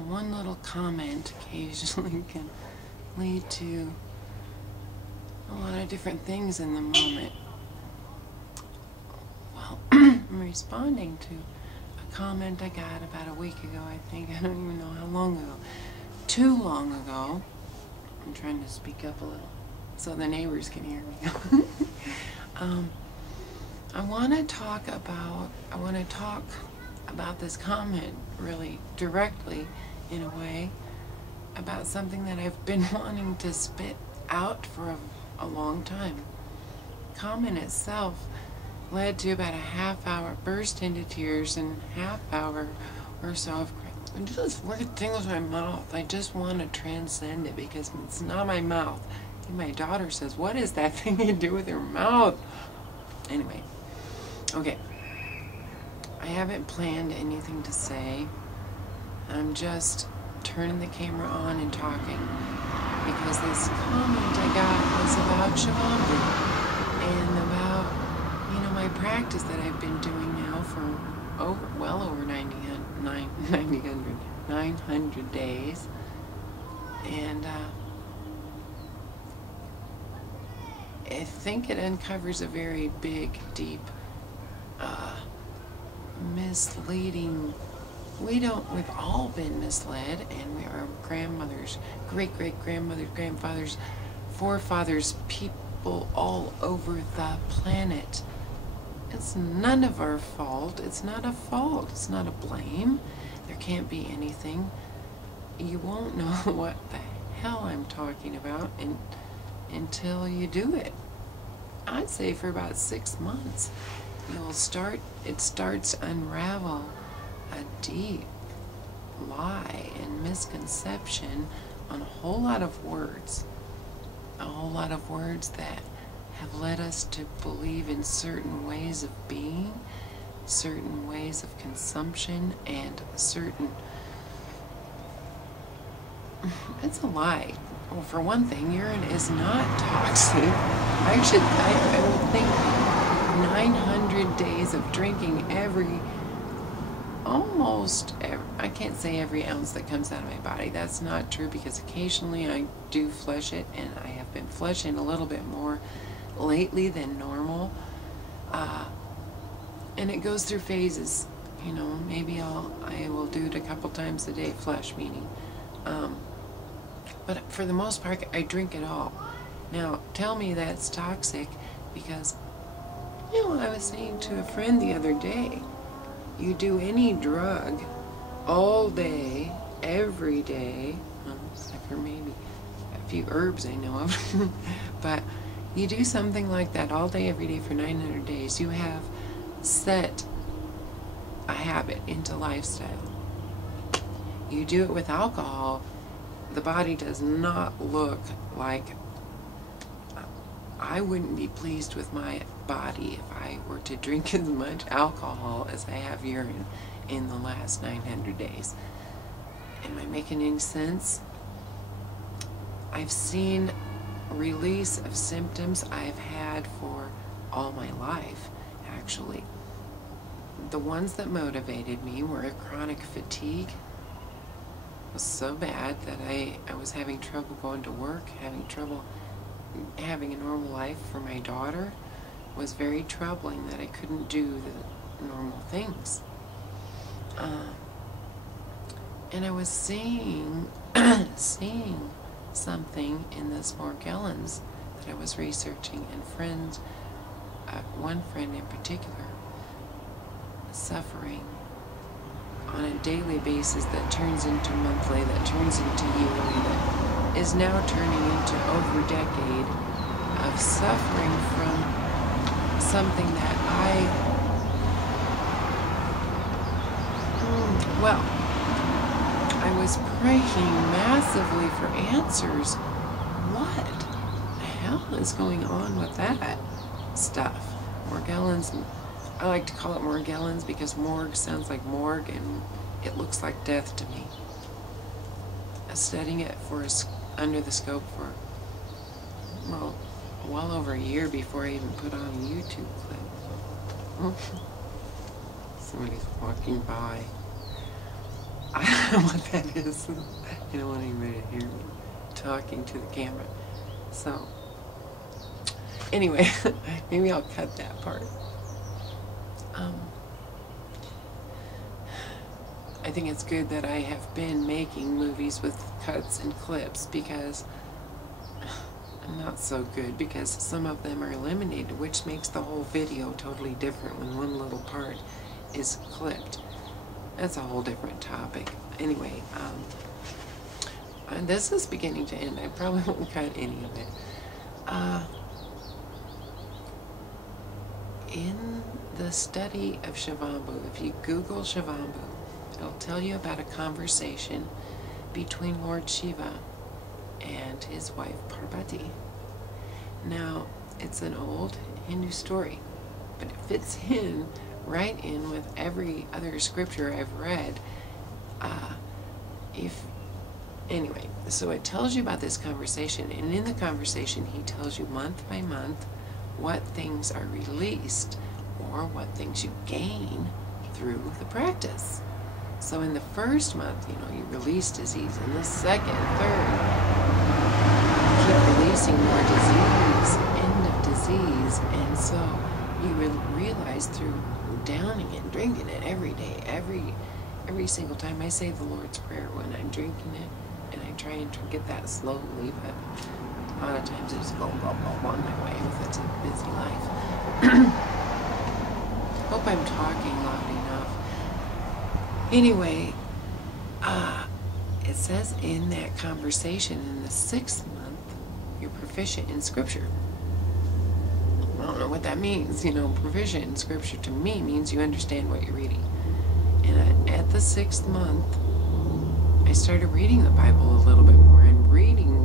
one little comment occasionally can lead to a lot of different things in the moment. Well, I'm responding to a comment I got about a week ago, I think. I don't even know how long ago. Too long ago. I'm trying to speak up a little so the neighbors can hear me. I want to talk about this comment really directly, in a way, about something that I've been wanting to spit out for a long time. The comment itself led to about a half-hour burst into tears and half-hour or so of this weird thing with my mouth. I just want to transcend it because it's not my mouth. And my daughter says, "What is that thing you do with your mouth?" Anyway, okay. I haven't planned anything to say. I'm just turning the camera on and talking because this comment I got was about Shivambu and about, my practice that I've been doing now for well over 900 days. And I think it uncovers a very big, deep, misleading. We've all been misled, and our grandmothers, great-great-grandmothers, grandfathers, forefathers, people all over the planet. It's none of our fault. It's not a fault. It's not a blame. There can't be anything. You won't know what the hell I'm talking about until you do it. I'd say for about 6 months. It starts to unravel a deep lie and misconception on a whole lot of words. A whole lot of words that have led us to believe in certain ways of being, certain ways of consumption, and it's a lie. Well, for one thing, urine is not toxic. I would think 900 days of drinking I can't say every ounce that comes out of my body. That's not true because occasionally I do flush it, and I have been flushing a little bit more lately than normal. And it goes through phases. Maybe I will do it a couple times a day, flush meaning. But for the most part, I drink it all. Now, tell me that's toxic because, I was saying to a friend the other day, you do any drug all day, every day, except for maybe a few herbs I know of, but you do something like that all day, every day for 900 days, you have set a habit into lifestyle. You do it with alcohol, the body does not look like, I wouldn't be pleased with my body if I were to drink as much alcohol as I have urine in the last 900 days. Am I making any sense? I've seen release of symptoms I've had for all my life, actually. The ones that motivated me were a chronic fatigue. It was so bad that I was having trouble going to work, having trouble having a normal life for my daughter. It was very troubling that I couldn't do the normal things. And I was seeing something in this Morgellons that I was researching, and one friend in particular, suffering on a daily basis that turns into monthly, that turns into yearly, that is now turning into over a decade of suffering from something that I was praying massively for answers. What the hell is going on with that stuff? Morgellons, I like to call it Morgellons because morgue sounds like morgue and it looks like death to me. I was studying it under the scope for, well over a year before I even put on a YouTube clip. Somebody's walking by. I don't know what that is. I don't want anybody to hear me talking to the camera. So, anyway, maybe I'll cut that part. I think it's good that I have been making movies with cuts and clips, because not so good, because some of them are eliminated, which makes the whole video totally different when one little part is clipped. That's a whole different topic. Anyway, and this is beginning to end. I probably won't cut any of it. In the study of Shivambu, if you Google Shivambu, it'll tell you about a conversation between Lord Shiva and his wife Parvati. Now, it's an old Hindu story, but it fits in right in with every other scripture I've read. Anyway, so it tells you about this conversation, and in the conversation he tells you month by month what things are released or what things you gain through the practice. So in the first month, you release disease. In the second, third, you keep releasing more disease, end of disease. And so you realize through downing it, drinking it every day, every single time I say the Lord's Prayer when I'm drinking it, and I try and get that slowly, but a lot of times I just go on my way with it's a busy life. Hope I'm talking loud enough. Anyway, it says in that conversation, in the 6th month, you're proficient in Scripture. I don't know what that means. Proficient in Scripture to me means you understand what you're reading. And at the 6th month, I started reading the Bible a little bit more and reading